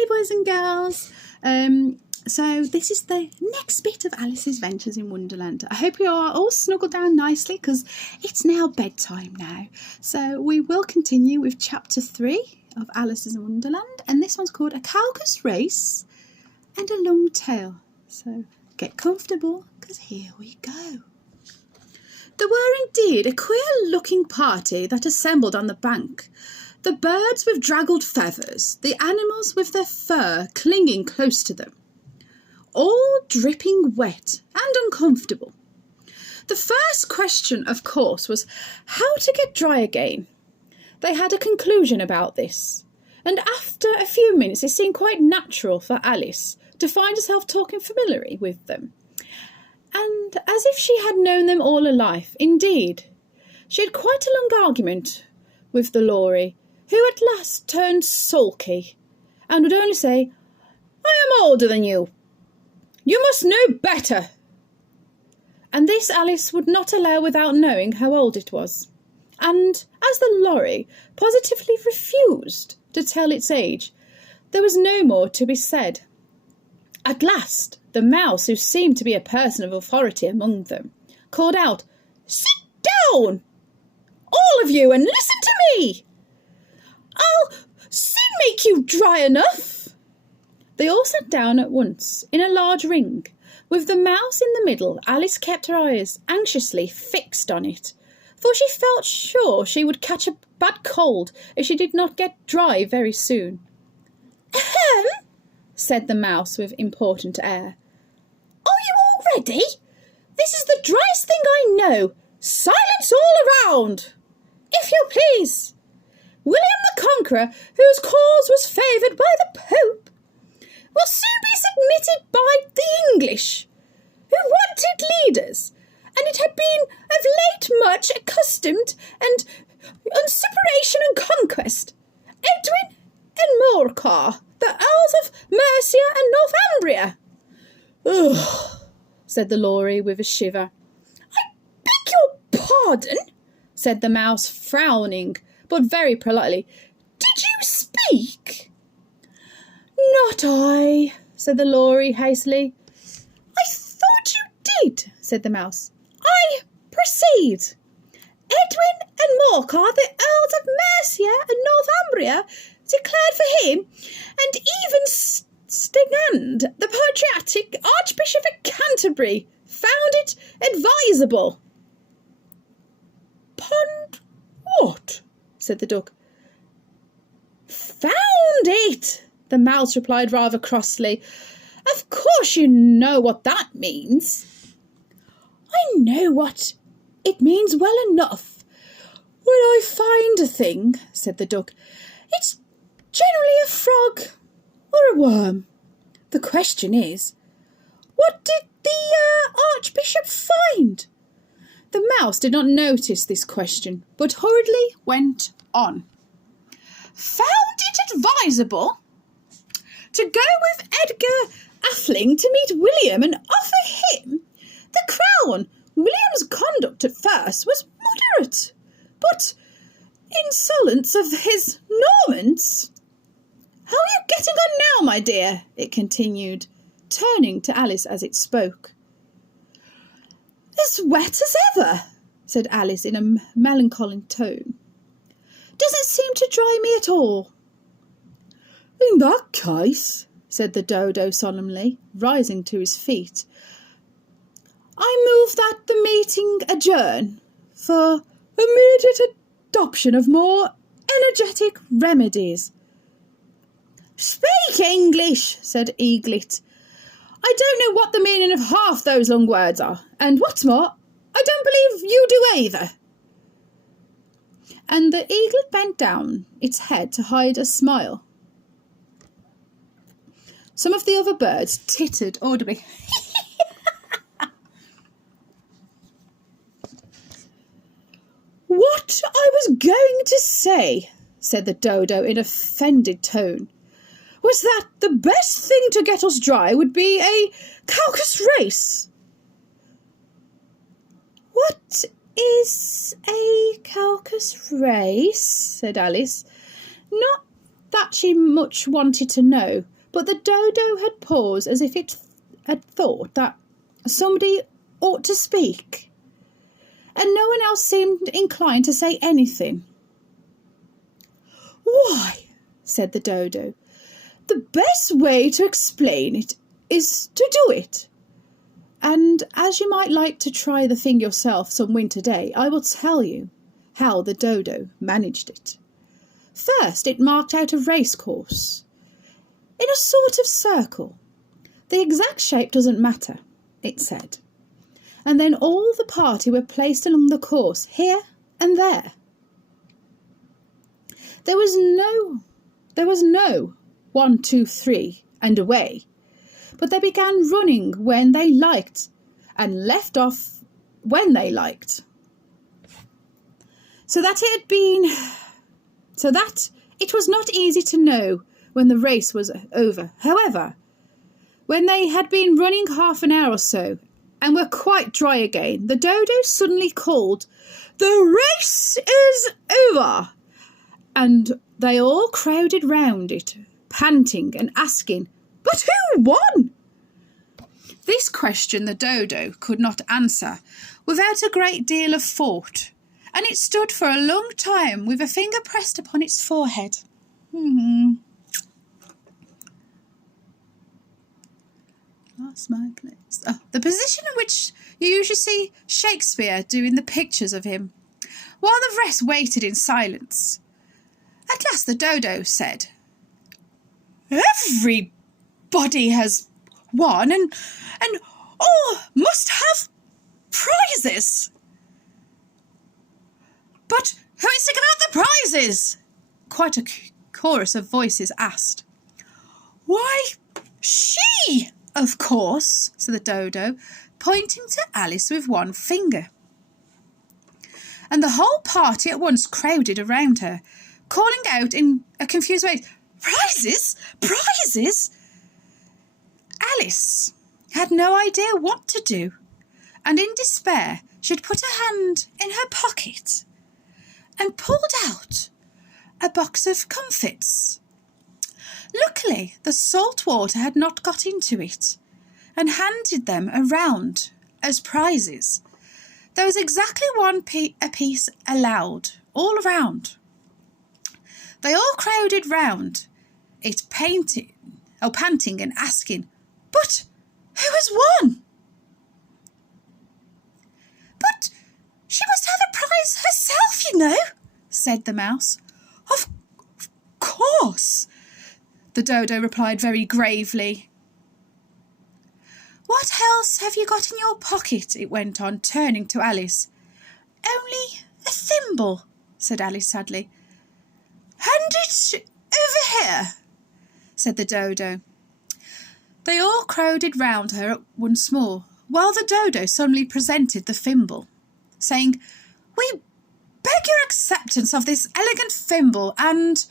Hey boys and girls, so this is the next bit of Alice's Ventures in Wonderland. I hope you are all snuggled down nicely because it's now bedtime now. So we will continue with chapter 3 of Alice's in Wonderland, and this one's called A Caucus Race and a Long Tail. So get comfortable because here we go. There were indeed a queer-looking party that assembled on the bank. The birds with draggled feathers, the animals with their fur clinging close to them, all dripping wet and uncomfortable. The first question, of course, was how to get dry again. They had a conclusion about this, and after a few minutes it seemed quite natural for Alice to find herself talking familiarly with them, and as if she had known them all her life. Indeed, she had quite a long argument with the Lory, who at last turned sulky, and would only say, "I am older than you. You must know better." And this Alice would not allow without knowing how old it was. And as the Lory positively refused to tell its age, there was no more to be said. At last, the mouse, who seemed to be a person of authority among them, called out, "Sit down, all of you, and listen to me. I'll soon make you dry enough." They all sat down at once, in a large ring. With the mouse in the middle, Alice kept her eyes anxiously fixed on it, for she felt sure she would catch a bad cold if she did not get dry very soon. "Ahem," said the mouse with important air. "Are you all ready? This is the driest thing I know. Silence all around, if you please. William the Conqueror, whose cause was favoured by the Pope, will soon be submitted by the English, who wanted leaders, and it had been of late much accustomed and on separation and conquest. Edwin and Morcar, the Earls of Mercia and Northumbria." "Ugh," said the Lory with a shiver. "I beg your pardon," said the mouse, frowning, but very politely. "Did you speak?" "Not I," said the Lory hastily. "I thought you did," said the mouse. "I proceed. Edwin and Morcar, the Earls of Mercia and Northumbria, declared for him, and even Stigand, the patriotic Archbishop of Canterbury, found it advisable." "Pond what?" said the duck. "Found it," the mouse replied rather crossly. "Of course you know what that means." "I know what it means well enough. When I find a thing," said the duck, "it's generally a frog or a worm. The question is, what did the Archbishop find?" The mouse did not notice this question, but hurriedly went on. "Found it advisable to go with Edgar Atheling to meet William and offer him the crown. William's conduct at first was moderate, but insolence of his Normans. How are you getting on now, my dear?" it continued, turning to Alice as it spoke. "As wet as ever," said Alice in a melancholy tone. "Doesn't seem to dry me at all." "In that case," said the Dodo solemnly, rising to his feet, "I move that the meeting adjourn for immediate adoption of more energetic remedies." "Speak English," said Eaglet. "I don't know what the meaning of half those long words are, and what's more, I don't believe you do either." And the eaglet bent down its head to hide a smile. Some of the other birds tittered audibly. "What I was going to say," said the Dodo in an offended tone, "was that the best thing to get us dry would be a caucus race." "What is a caucus race?" said Alice. "Not that she much wanted to know, but the dodo had paused as if it had thought that somebody ought to speak, and no one else seemed inclined to say anything. "Why," said the dodo, "the best way to explain it is to do it. And as you might like to try the thing yourself some winter day, I will tell you how the dodo managed it. First, it marked out a race course in a sort of circle. The exact shape doesn't matter, it said. And then all the party were placed along the course, here and there. There was no 1, 2, 3 and away, but they began running when they liked and left off when they liked. So that it was not easy to know when the race was over. However, when they had been running half an hour or so and were quite dry again, the dodo suddenly called, 'The race is over!' And they all crowded round it, panting and asking, 'But who won?' This question the dodo could not answer without a great deal of thought, and it stood for a long time with a finger pressed upon its forehead. Lost my place. Oh, the position in which you usually see Shakespeare doing the pictures of him, while the rest waited in silence. At last the dodo said, 'Everybody has won, and all must have prizes.' 'But who is to give out the prizes?' quite a chorus of voices asked. 'Why, she, of course,' said the dodo, pointing to Alice with one finger. And the whole party at once crowded around her, calling out in a confused way, 'Prizes! Prizes!' Alice had no idea what to do, and in despair she had put her hand in her pocket and pulled out a box of comfits. Luckily, the salt water had not got into it, and handed them around as prizes. There was exactly one apiece allowed, all around. They all crowded round it, panting and asking, 'But who has won?' 'But she must have a prize herself, you know,' said the mouse. 'Of course,' the dodo replied very gravely. 'What else have you got in your pocket?' it went on, turning to Alice. 'Only a thimble,' said Alice sadly. 'Hand it over here,' said the dodo. They all crowded round her once more, while the dodo suddenly presented the thimble, saying, 'We beg your acceptance of this elegant thimble,' and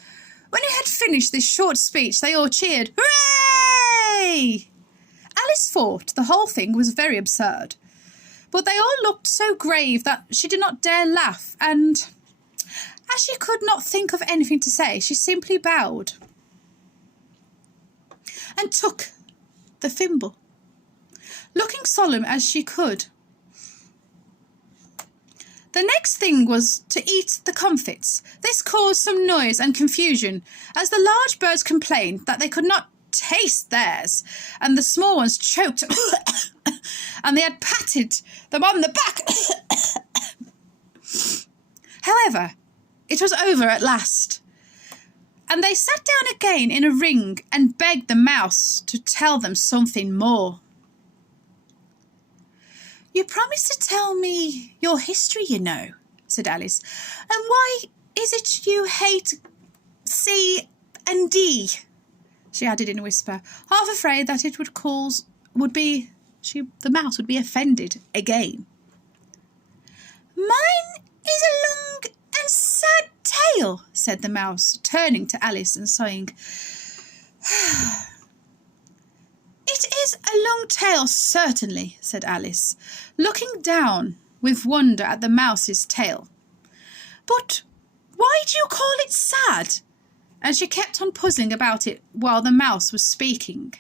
when he had finished this short speech, they all cheered, 'Hooray!' Alice thought the whole thing was very absurd, but they all looked so grave that she did not dare laugh, and as she could not think of anything to say, she simply bowed and took the thimble, looking solemn as she could. The next thing was to eat the comfits. This caused some noise and confusion, as the large birds complained that they could not taste theirs, and the small ones choked and they had patted them on the back. However, it was over at last, and they sat down again in a ring and begged the mouse to tell them something more. 'You promised to tell me your history, you know,' said Alice. 'And why is it you hate C and D?' she added in a whisper, half afraid that the mouse would be offended again. 'Mine is a long and sad tale,' said the mouse, turning to Alice and sighing. 'It is a long tale, certainly,' said Alice, looking down with wonder at the mouse's tail. 'But why do you call it sad? and she kept on puzzling about it while the mouse was speaking,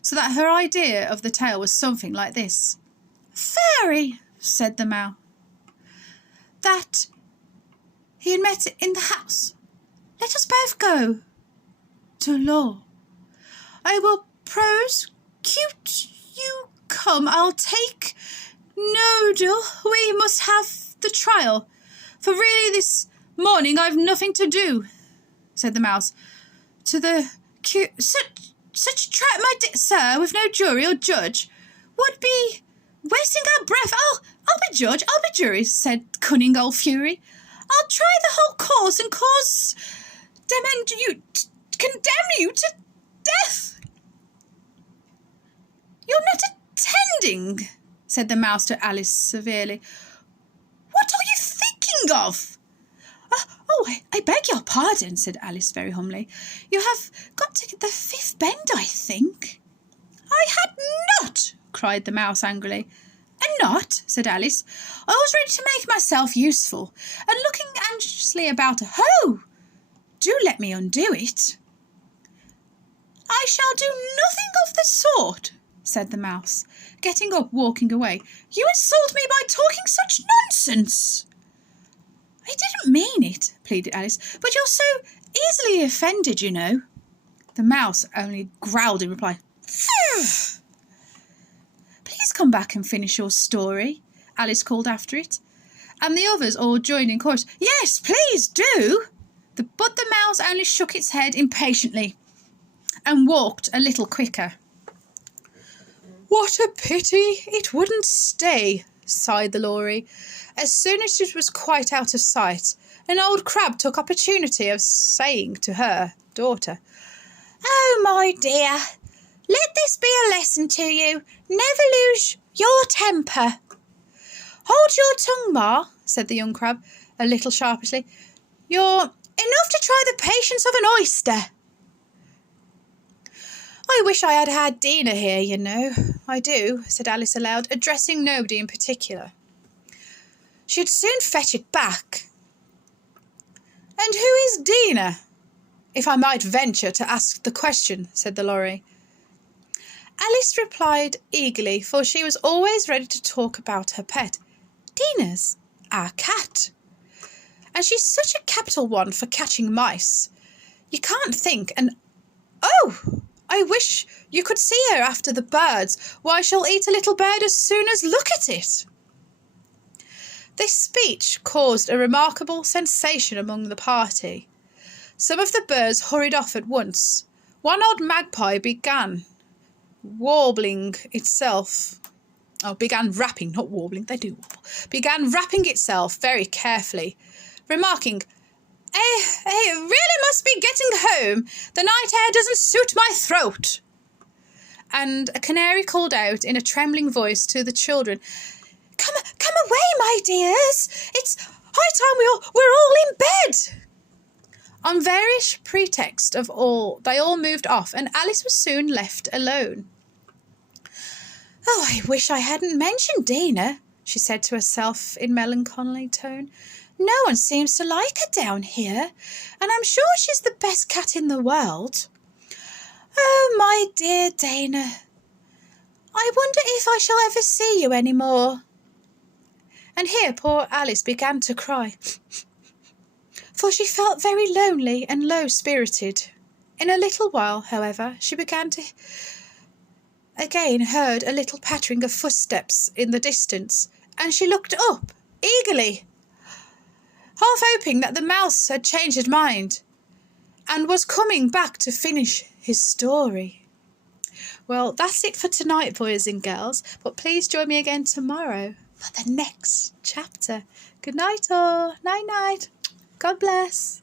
so that her idea of the tale was something like this. "Fairy," said the mouse, "that he had met in the house. Let us both go to law. I will prosecute you. Come, I'll take noodle. We must have the trial, for really this morning I've nothing to do," said the mouse. "To the such a trial, my dear sir, with no jury or judge, would be wasting our breath." I'll be judge, I'll be jury," said cunning old Fury. "I'll try the whole cause and condemn you to death." "You're not attending," said the mouse to Alice severely. "What are you thinking of?" I beg your pardon," said Alice very humbly. "You have got to the fifth bend, I think." "I had not," cried the mouse angrily. "And not?" said Alice. "I was ready to make myself useful, and looking anxiously about her. Oh, do let me undo it." "I shall do nothing of the sort," said the mouse, getting up, walking away. "You insult me by talking such nonsense." "I didn't mean it," pleaded Alice, "but you're so easily offended, you know." The mouse only growled in reply. "Phew!" "Please come back and finish your story," Alice called after it, and the others all joined in chorus. "Yes, please do." But the mouse only shook its head impatiently and walked a little quicker. "What a pity it wouldn't stay," sighed the Lory. As soon as it was quite out of sight, an old crab took opportunity of saying to her daughter, "Oh, my dear, let this be a lesson to you. Never lose your temper." "Hold your tongue, Ma," said the young crab, a little sharpishly. "You're enough to try the patience of an oyster." "I wish I had had Dina here, you know. I do," said Alice aloud, addressing nobody in particular. "She'd soon fetch it back." "And who is Dina, if I might venture to ask the question?" said the Lory. Alice replied eagerly, for she was always ready to talk about her pet. "Dina's our cat, and she's such a capital one for catching mice. You can't think, and oh, I wish you could see her after the birds. Why, she'll eat a little bird as soon as look at it." This speech caused a remarkable sensation among the party. Some of the birds hurried off at once. One old magpie began rapping itself very carefully, remarking, I really must be getting home. The night air doesn't suit my throat." And a canary called out in a trembling voice to the children, Come away, my dears. It's high time we're all in bed." On various pretexts they all moved off, and Alice was soon left alone. "Oh, I wish I hadn't mentioned Dina," she said to herself in melancholy tone. "No one seems to like her down here, and I'm sure she's the best cat in the world. Oh, my dear Dana, I wonder if I shall ever see you any more." And here poor Alice began to cry, for she felt very lonely and low-spirited. In a little while, however, she again heard a little pattering of footsteps in the distance, and she looked up eagerly, half hoping that the mouse had changed his mind and was coming back to finish his story. Well, that's it for tonight, boys and girls, but please join me again tomorrow for the next chapter. Good night all. Night night. God bless.